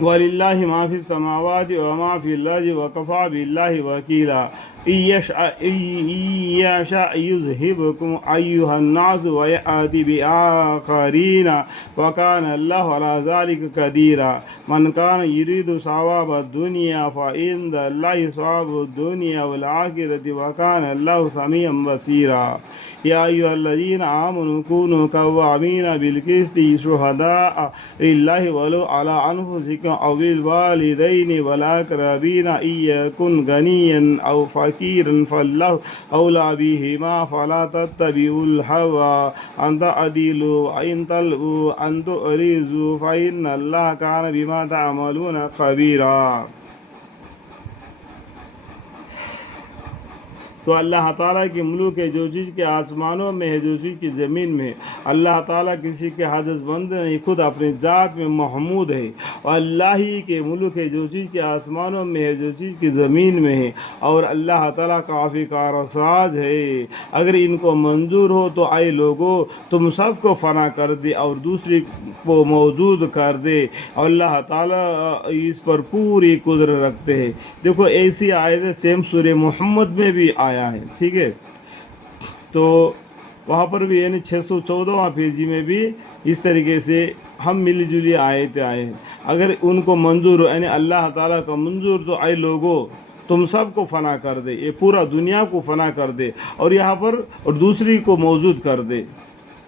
وَلِلَّهِ مَا فِي السَّمَاوَاتِ وَمَا فِي الْأَرْضِ وَكَفَى بِاللَّهِ وَكِيلًا إِن يَشَأْ يُذْهِبْكُمْ أَيُّهَا النَّاسُ وَيَأْتِ بِآخَرِينَ وَكَانَ اللَّهُ عَلَى ذَلِكَ قَدِيرًا مَنْ كَانَ يُرِيدُ ثَوَابَ الدُّنْيَا فَعِندَ اللَّهِ ثَوَابُ الدُّنْيَا وَالْآخِرَةِ وَكَانَ اللَّهُ سَمِيعًا بَصِيرًا يَا أَيُّهَا الَّذِينَ آمَنُوا كُونُوا قَوَّامِينَ بِالْقِسْطِ شُهَدَاءَ لِلَّهِ وَلَوْ عَلَى أَنفُسِكُمْ أَوِ الْوَالِدَيْنِ وَالْأَقْرَبِينَ إِن يَكُنْ غَنِيًّا أَوْ فَقِيرًا فَاللَّهُ أَوْلَىٰ بِهِمَا فَلَا تَتَّبِعُوا الْهَوَىٰ أَن تَعْدِلُوا وَإِن تَلْوُوا أَن تُعْرِضُوا فَإِنَّ اللَّهَ كَانَ بِمَا تَعْمَلُونَ خَبِيرًا۔ تو اللہ تعالیٰ کے ملک ہے، جو چیز کے آسمانوں میں ہے، جو چیز کی زمین میں ہے۔ اللہ تعالیٰ کسی کے حاجت مند نہیں، خود اپنی ذات میں محمود ہے، اور اللہ ہی کے ملک ہے، جو چیز کے آسمانوں میں ہے، جو چیز کی زمین میں ہے، اور اللہ تعالیٰ کافی کارساز ہے۔ اگر ان کو منظور ہو تو اے لوگوں تم سب کو فنا کر دے اور دوسری کو موجود کر دے، اور اللہ تعالیٰ اس پر پوری قدرت رکھتے ہیں۔ دیکھو ایسی آیت سیم سورہ محمد میں بھی آیا ہے، ٹھیک ہے، تو وہاں پر بھی یعنی 614واں پیجی میں بھی اس طریقے سے ہم ملی جلی آیتیں آئے ہیں۔ اگر ان کو منظور ہو یعنی اللہ تعالیٰ کا منظور تو اے لوگوں تم سب کو فنا کر دے، یہ پورا دنیا کو فنا کر دے اور یہاں پر اور دوسری کو موجود کر دے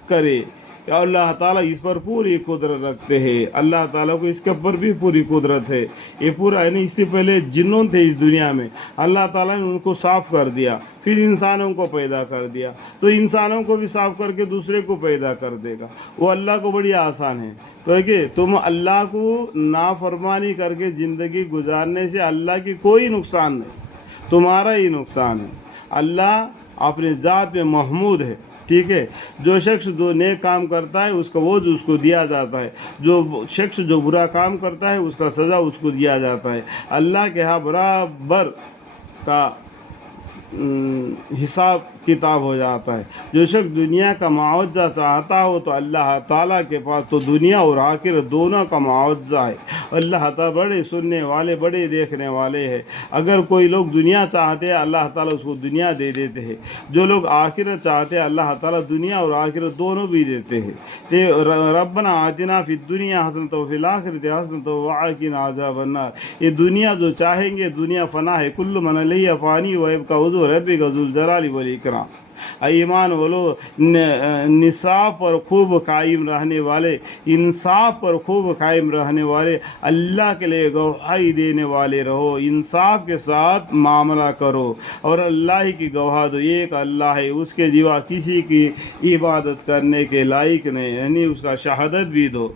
کرے۔ یا اللہ تعالیٰ اس پر پوری قدرت رکھتے ہیں، اللہ تعالیٰ کو اس کے اوپر بھی پوری قدرت ہے۔ یہ پورا یعنی اس سے پہلے جنوں تھے اس دنیا میں، اللہ تعالیٰ نے ان کو صاف کر دیا، پھر انسانوں کو پیدا کر دیا، تو انسانوں کو بھی صاف کر کے دوسرے کو پیدا کر دے گا۔ وہ اللہ کو بڑی آسان ہے۔ تو کہ تم اللہ کو نافرمانی کر کے زندگی گزارنے سے اللہ کی کوئی نقصان نہیں، تمہارا ہی نقصان ہے۔ اللہ اپنے ذات میں محمود ہے، ٹھیک ہے۔ جو شخص جو نیک کام کرتا ہے اس کا وہ اس کو دیا جاتا ہے، جو شخص جو برا کام کرتا ہے اس کا سزا اس کو دیا جاتا ہے۔ اللہ کے ہاں برابر کا حساب کتاب ہو جاتا ہے۔ جو شخص دنیا کا معاوضہ چاہتا ہو تو اللہ تعالیٰ کے پاس تو دنیا اور آخرت دونوں کا معاوضہ ہے۔ اللہ تعالیٰ بڑے سننے والے بڑے دیکھنے والے ہیں۔ اگر کوئی لوگ دنیا چاہتے ہیں اللہ تعالیٰ اس کو دنیا دے دیتے ہیں، جو لوگ آخرت چاہتے ہیں اللہ تعالیٰ دنیا اور آخرت دونوں بھی دیتے ہیں۔ ربنا آتنا فی الدنیا حسنۃ وفی الآخرۃ حسنۃ وقنا عذاب النار۔ یہ دنیا جو چاہیں گے دنیا فنا ہے، کل من علیہ فانی ویبقی وجہ ربک ذو الجلال والاکرام۔ ایمان والو نصاب پر خوب قائم رہنے والے، انصاف پر خوب قائم رہنے والے، اللہ کے لیے گواہی دینے والے رہو، انصاف کے ساتھ معاملہ کرو، اور اللہ کی گواہ دو ایک اللہ ہے، اس کے سوا کسی کی عبادت کرنے کے لائق نہیں، یعنی اس کا شہادت بھی دو۔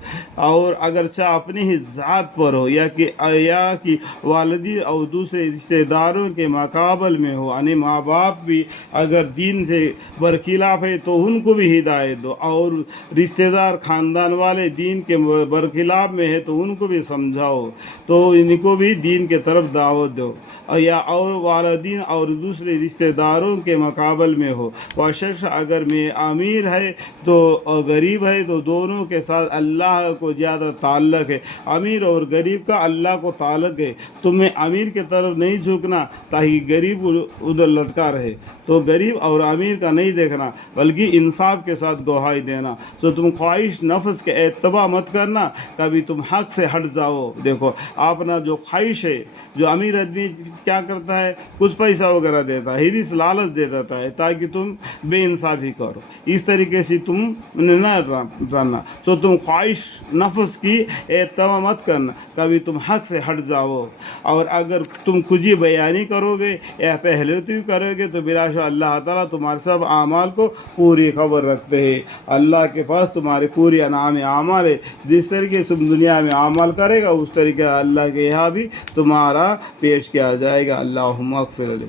اور اگرچہ اپنی ہی ذات پر ہو یا کہ والدین اور دوسرے رشتہ داروں کے مقابل میں ہو، یعنی ماں باپ بھی اگر دین سے برخلاف ہے تو ان کو بھی ہدایت دو، اور رشتہ دار خاندان والے دین کے برخلاف میں ہے تو ان کو بھی سمجھاؤ، تو ان کو بھی دین کے طرف دعوت دو۔ یا اور والدین اور دوسرے رشتہ داروں کے مقابل میں ہو، وہ شخص اگر میں امیر ہے تو غریب ہے تو دونوں کے ساتھ اللہ کو زیادہ تعلق ہے، امیر اور غریب کا اللہ کو تعلق ہے۔ تمہیں امیر کی طرف نہیں جھکنا تاکہ غریب ادھر لٹکا رہے، تو غریب اور امیر کا نہیں دیکھنا بلکہ انصاف کے ساتھ گواہی دینا۔ تو تم خواہش نفس کے اتباع مت کرنا، کبھی تم حق سے ہٹ جاؤ۔ دیکھو اپنا جو خواہش ہے، جو امیر آدمی کیا کرتا ہے کچھ پیسہ وغیرہ دیتا ہے، ہرس لالچ دے دیتا ہے تاکہ تم بے انصافی کرو، اس طریقے سے تم نہ رہنا۔ تو تم خواہش نفس کی اتباع مت کرنا، کبھی تم حق سے ہٹ جاؤ، اور اگر تم خود ہی بیانی کرو گے یا پہلے تو کرو گے تو بلا شک اللہ تعالیٰ تمہارے سب اعمال کو پوری خبر رکھتے ہیں۔ اللہ کے پاس تمہاری پوری انعام اعمال ہے، جس طریقے سے تم دنیا میں عمل کرے گا اس طریقے اللہ کے یہاں بھی تمہارا پیش کیا جائے گا۔ اللہم اغفر لنا۔